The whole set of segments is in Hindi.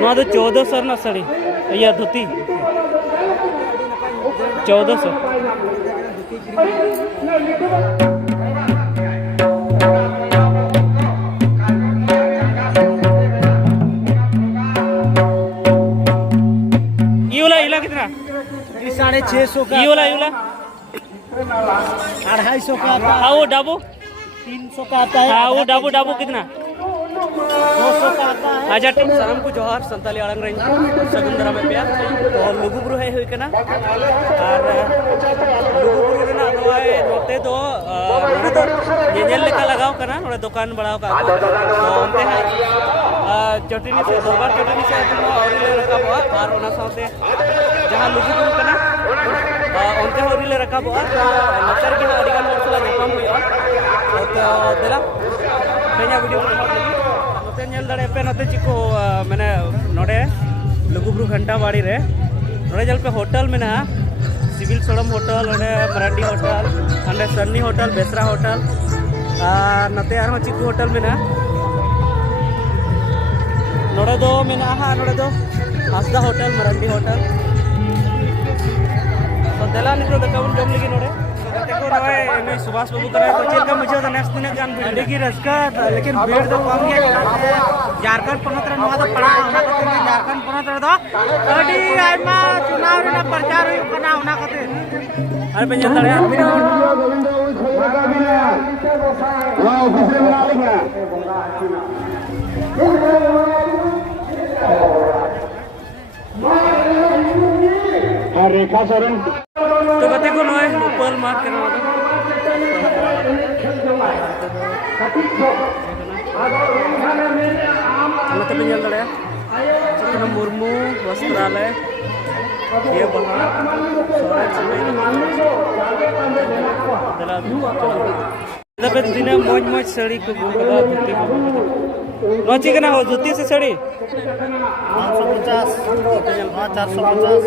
नवा दो 1400 ना साड़ी या धोती 1400 ये वाला कितना 650 का ये वाला 250 का आता है, हाँ वो डाबू 300 का आता है, हाँ वो डाबू कितना 200 का आता है। आजा टीम साराम को जोहार संताली आड़ंग रेंज सगुन दारा में पेया तो लुगुबुरु है हुई कना और लुगुबुरु रेना नोय नोते दो नोने दो जेल लेका लगाओ कना नोने दुकान बढ़ाओ का तो ओनते है चटनी से दोबार चटनी से तुम और ले रखा हुआ और ओना साथे जहां लुगुबुरु कना ओनते और ले रखा हुआ तो नचर की अधिकार मोरसला जपाम हुई तो देला पे냐 वीडियो नोते नेल दड़े पे नोते चिको माने नोडे लुगुबुरु घंटा बाड़ी रे नोडे जल पे होटल में ना सिविल सोडम होटल ओडे मराठी होटल अंडे सन्नी होटल बेसरा होटल नोते आरो चिको होटल में ना नोडे दो मेना हा नोडे दो हासदा होटल मराठी होटल तो देला नितो दकाउन जम लगी नोडे देखो नोए मैं सुभाष बाबू करे तो चेल का मुझे तो नेक्स्ट दिन गान भिड़ी की रस्का लेकिन भीड़ तो कम गया झारखंड पनत रे नवा तो पड़ा होना कते झारखंड पनत रे तो अडी आइमा चुनाव रे ना प्रचार हुई कना होना कते अरे पे जन दड़े वाओ दूसरे बना लिया रेखा सरन तो कते को नोए ऊपर मार्क करना नते पे जन दड़े चिकन मुर्मू वस्त्रालय ये बहा सोरेन पे दिने मौज मौज साड़ी को गुगला धोती को नोची कना हो धोती से साड़ी 550 हाँ 450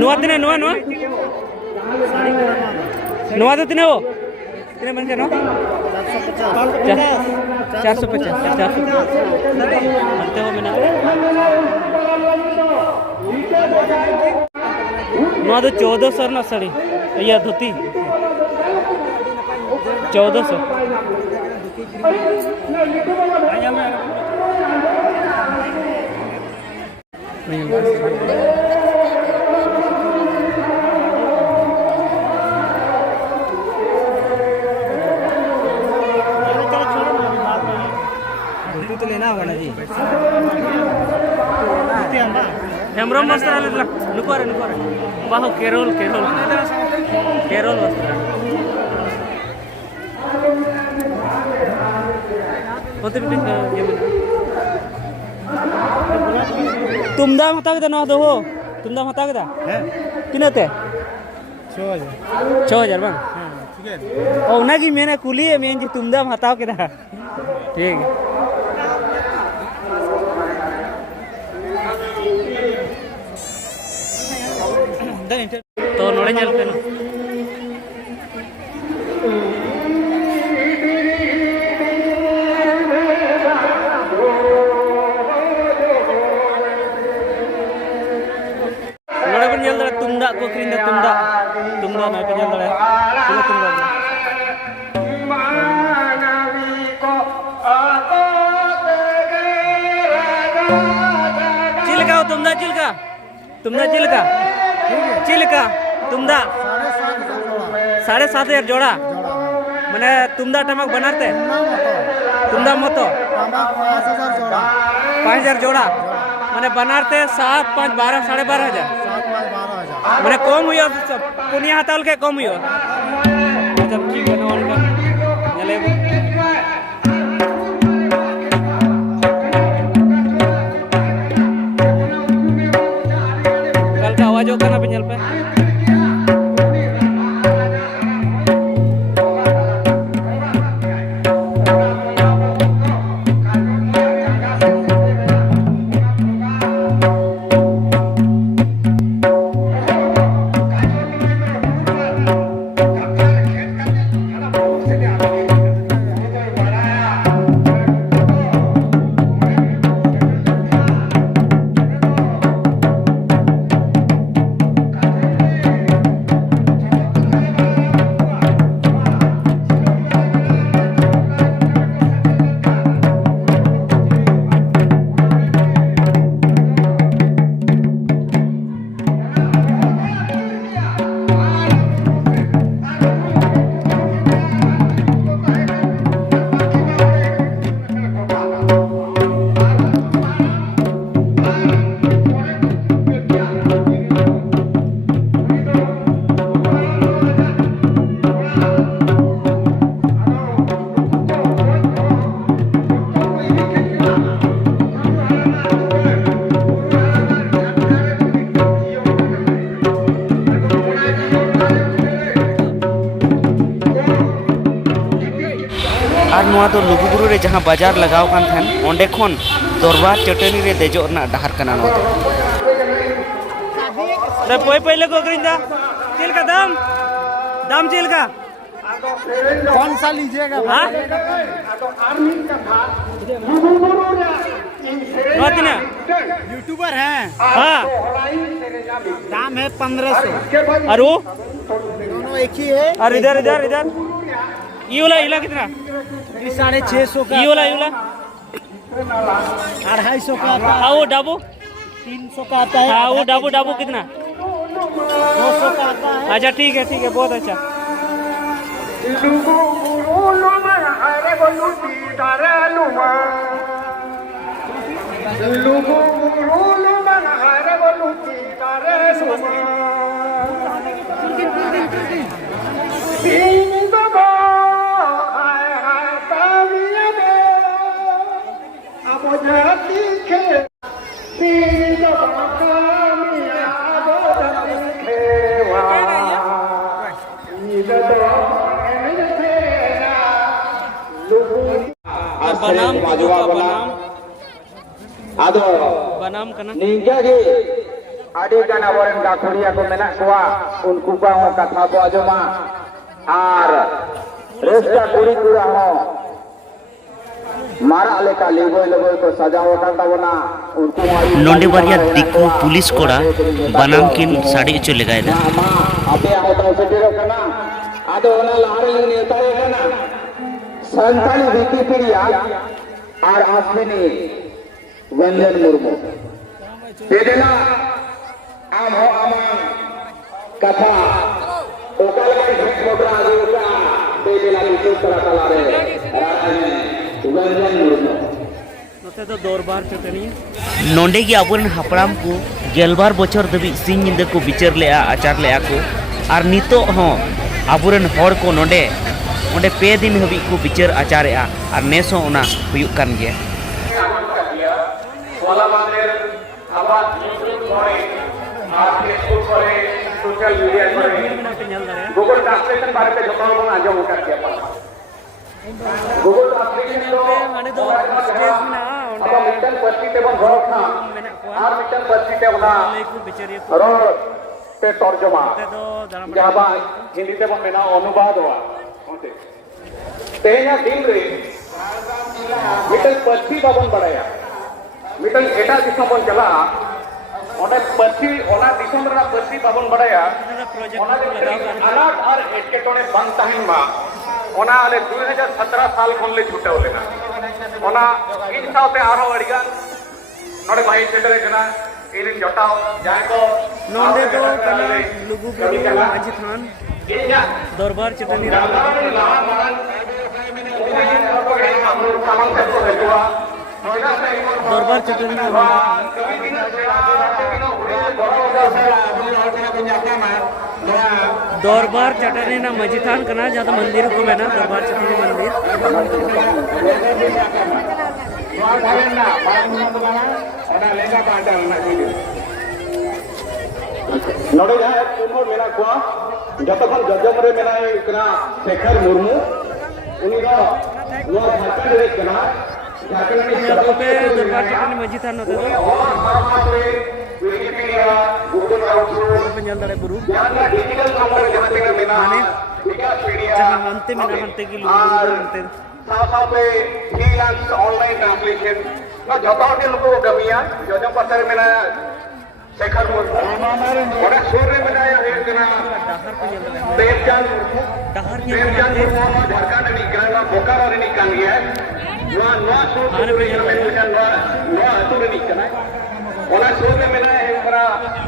नुआ दिने नुआ तो दिने हो कितने बन जानो 450 अंते हो बिना नुआ तो 1400 ना साड़ी या धोती 1400 तो लेना होगा ना जी हेमरम वस्त्रालय नुकोरे बाहु केरल वस्त्रालय होते बिटे ये तुम दाम हता के ना दो हो तुम दाम हता के दा हैं किनते 6000 बang हां ठीक है ओ नागी मैंने कुली है मैं जी तुम दाम हताओ के दा ठीक है तो नोड़े ñel पे नोड़े पे ñel दड़े तुमदा को क्रीन दा तुमदा ना पे ñel दड़े तुमदा चिलका चिलका तुमदा 7,500 जोड़ा मैंने तुमदा टमक बनाते तुमदा मतो 5,000 जोड़ा मैंने बनाते 7, 5, 12, 12,500 मैंने कम हुई पुनिया हताल के कम हुई जब ठीक है कल का आवाज होगा ना पिंजल पे नोआ तो लुगुबुरु रे जहां बाजार लगाव कान थन ओंडे खन दरबार चटनी रे देजो ना डहार कना नो रे पोय पहले को करिन दा चेल का दाम चेल का कौन सा लीजिएगा? हां नोतिना यूट्यूबर हैं। हां दाम है 1500। और वो दोनों एक ही है। और इधर ये वाला कितना? ये 650 का। ये वाला 250 का आता है। हाँ वो डाबू 300 का आता है। हाँ वो डाबू कितना? 200 का आता है। अच्छा ठीक है बहुत अच्छा। बनाम बनाम कना निंजा गे आदि गान आबोरेन गाखुरिया को मेना कोआ उनको का हो कथा बो आजमा आर रेस्टा कुड़ी कुड़ा हो मारा लेका लेगोय को सजाओ ताबना उनको नोंडे बारिया दिक्कु पुलिस कोड़ा बनाम किन साड़ी चले गए दा अबे होता सेटेरो कना आदो ओना लारे ले नेताए कना संताली विकिपीडिया और आश्विनी व्यंजन मुर्मू तेदेला आम हो आमान कथा ओकल के मोटरा आजुका तेदेला विशेष तरह कला रे व्यंजन मुर्मू नोते तो दरबार चटनी नोंडे की आबोरन हापड़ाम को गेलबार बछर दबी सिंह निंदा को विचार लेआ आचार लेआ को और नितो हो आबोरन हर को नोंडे ओंडे पे दिन हबी को विचार आचारेआ और नेसो ओना हुयुक कान गया वाला मानेर आबाद यूट्यूब करे और फेसबुक करे सोशल मीडिया करे गूगल ट्रांसलेशन बारे में जतो बन आजम कर दिया गूगल ट्रांसलेशन तो माने दो स्टेज ना अब मिटन पत्ती ते बन घर था और मिटन पत्ती ते बना को विचारिए रो पे तर्जुमा तो दाम जाबा हिंदी ते बन मेना अनुवाद हुआ होते तेना दिन रे मिटन पत्ती बाबन बढ़ाया मिटन एटा दिसम बन चला ओने पत्ती ओना दिसम रा पत्ती बाबन बढ़ाया ओना अनाट और एटकेटोने बंद ताहिन मा ओना आले 2017 साल खन ले छुटे होलेना ओना इन साउते आरो अड़िगान नोडे भाई सेटरे कना इनि जटाओ जाय को नोंडे तो कना लुगुबुरु मांझी थान दरबार चटनी रा दरबार चटनी दरबार चटनी ना मजी थान कना जहाँ मंदिर को मेना दरबार चटनी मंदिर नोडे जहां पुनर मेना को जतखन जजम रे मेना इकना शेखर मुर्मू उनी रो नो झारखंड रे कना झारखंड में तो पे दरबार चटनी मजी थान होते तो विकिपीडिया गूगल आउटसोर्स पंजाल दड़े बुरु याना डिजिटल नंबर जनते का मेना विकिपीडिया जहां हंते में हंते की लुगुबुरु हंते साफे फ्रीलांस ऑनलाइन ट्रांसलेशन ना जतो के लोग गमिया जजम पत्थर मेना शेखर मुर्मू ओना सूर्य मेना है कना डहार पंजाल दड़े देवचंद डहार के देवचंद मुर्मू झारखंड रे निकलना बोकारो रे निकल गया नवा नवा सूर्य में नवा अतुर निकलना ओना सूर्य मेना है करा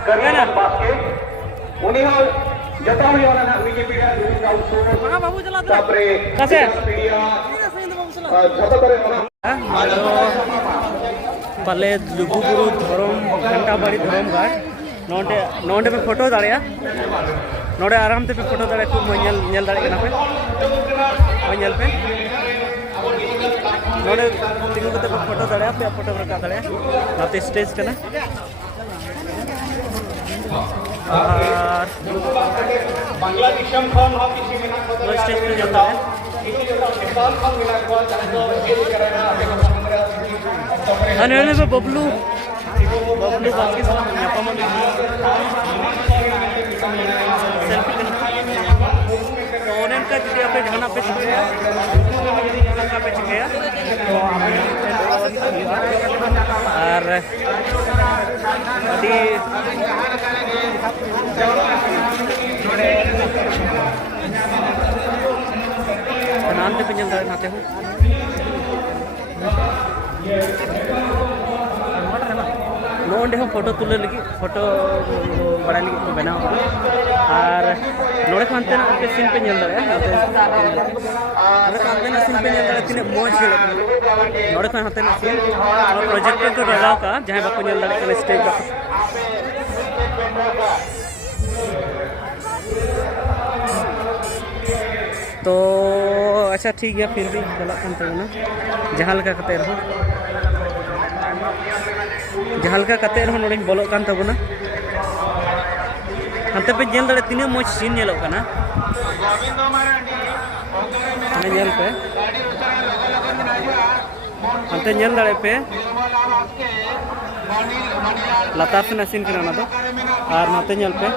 करना बास्के उनी हो जता हुई ओना विकिपीडिया न्यूज़ आउटसोर्स हां बाबू चला तापरे कैसे विकिपीडिया जतो करे ओना पले लुगुबुरु धरम घंटा बाड़ी धरम गाय नोंडे नोंडे पे फोटो दाड़िया नोंडे आराम ते पे फोटो दाड़े को मोñel ñel दाड़े कना पे मोñel पे नोंडे तिंगु कते पे फोटो दाड़े पे फोटो रखा दाड़े नाते स्टेज कना और बांग्लादेशम फॉर्म हो किसी में ना स्टेज पे जाता है અને એને તો બબલુ બાકી ᱧᱟᱯᱟᱢᱚᱜ सेल्फी तो ᱚᱱᱮ ᱚᱱᱠᱟ ᱡᱩᱫᱤ ᱟᱯᱮ ᱡᱟᱦᱟᱱᱟᱜ ᱯᱮ ᱪᱤᱠᱟᱹᱭᱟ ᱚᱱᱠᱟ ᱯᱮ ᱪᱤᱠᱟᱹᱭᱟ ᱟᱨ ᱟᱹᱰᱤ ᱱᱟᱱᱛᱮ ᱯᱮ ᱧᱮᱞ ᱫᱟᱲᱮᱭᱟᱜᱼᱟ ᱱᱟᱛᱮ ᱦᱚᱸ नोंडे हम फोटो तुले लगी फोटो बड़ा लगी को बनाओ और नोड़े को अंते ना पे सीन पे नेल दाड़े नोड़े को अंते ना सीन पे नेल दाड़े तिने मौज हेलो नोड़े को अंते ना सीन और प्रोजेक्टर को लगाओ का जहां बाको नेल दाड़े कने स्टेज बाको तो अच्छा ठीक है फिर भी चला कंते ना जहां लगा कते रहो जहाँ लगा कते रहो नोड़े बोलो कान तबना हंते पे जेल दाड़े तीन मौज सीन नेलो कना नेल पे हंते नेल दाड़े पे लतार से सीन कना ना तो और नाते नेल पे